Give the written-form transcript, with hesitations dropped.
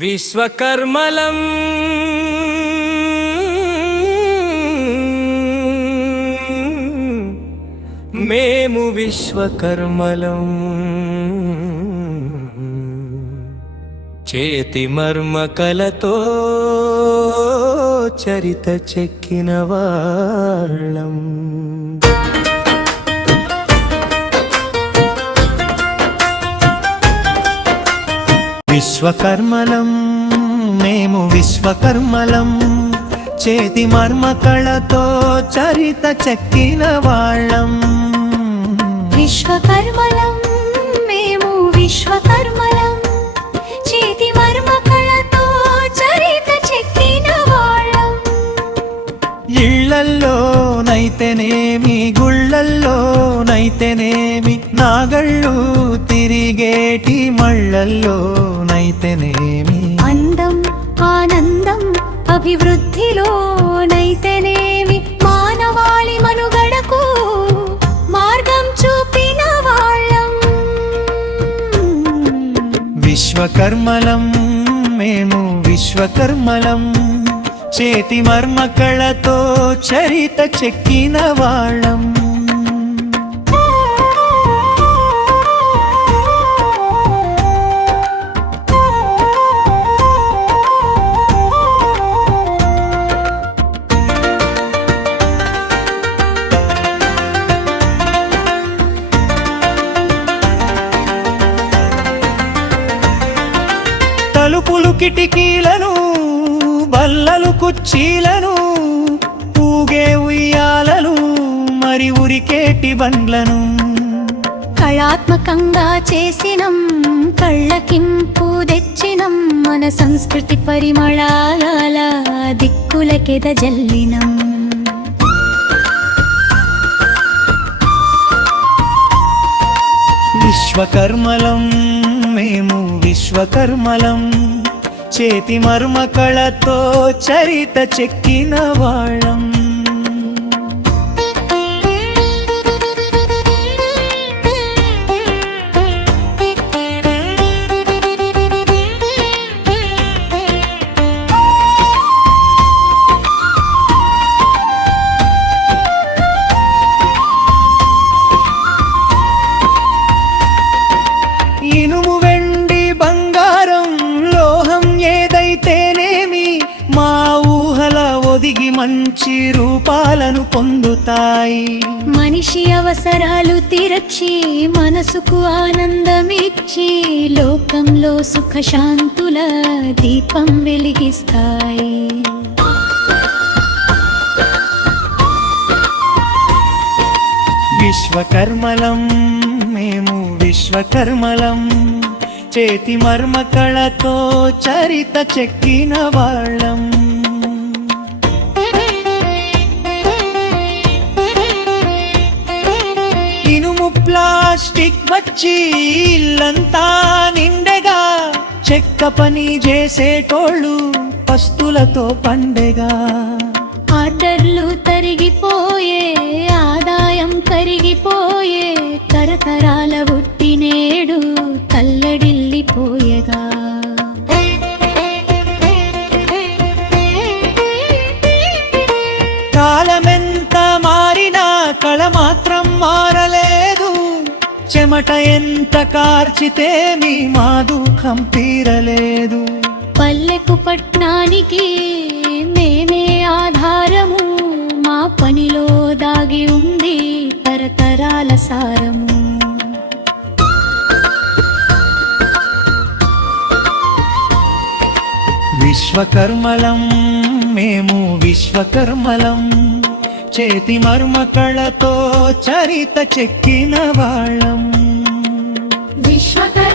విశ్వకర్మలం మేము విశ్వకర్మలం చేతి మర్మకలతో చరిత చెక్కిన వాళ్ళం విశ్వకర్మలం మేము విశ్వకర్మలం చేతి మర్మకళతో చరిత చెక్కిన వాళ్ళం విశ్వకర్మలం మేము విశ్వకర్మలం చేతి మర్మకళతో చరిత చెక్కిన వాళ్ళం ఇళ్ళల్లో నైతేనేమి గుళ్ళల్లో నైతేనేమి నాగళ్ళు తిరిగేటి మళ్ళల్లో నైతేనేమి అందం ఆనందం అభివృద్ధిలో నైతేనేమి మానవాళి మనుగడకు మార్గం చూపిన వాళ్ళం విశ్వకర్మలం మేము విశ్వకర్మలం చేతి మర్మకళతో చరిత చెక్కిన వాళ్ళం తలుపులు కిటికీలను బల్లలు కుర్చీలను ఊగే ఉయ్యాలను మరి ఉరికేటి బండ్లను కళాత్మకంగా చేసినం కళ్ళకింపు తెచ్చినం మన సంస్కృతి పరిమళాల దిక్కులకెద జల్లినం విశ్వకర్మలం మేము విశ్వకర్మలం చేతి మర్మకళతో చరిత చెక్కిన వాళ్ళం ఇనుము వెండి బంగారం లోహం ఏదైతేనేమి మా ఊహల ఒదిగి మంచి రూపాలను పొందుతాయి మనిషి అవసరాలు తీర్చి మనసుకు ఆనందమిచ్చి లోకంలో సుఖశాంతుల దీపం వెలిగిస్తాయి విశ్వకర్మలం మేము విశ్వకర్మలం చేతి మర్మకళతో చరిత చెక్కిన వాళ్ళం ఇనుము ప్లాస్టిక్ వచ్చి ఇల్లంతా నిండెగా చెక్క పని చేసేటోళ్ళు పస్తులతో పండెగా ఆర్డర్లు తరిగిపోయే ఆదాయం కరిగిపోయే తరతరాల పుట్టినేడు తల్లడిల్లిపోయేగా కాలమెంత మారినా కళ మాత్రం మారలేదు చెమట ఎంత కార్చితేమి మా దుఃఖం తీరలేదు పల్లెకు పట్నానికి మేమే ఆధారము మా పనిలో దాగి ఉంది తరతరాల సారము విశ్వకర్మలం మేము విశ్వకర్మలం చేతి మర్మకళతో చరిత చెక్కిన వాళ్ళం విశ్వకర్మ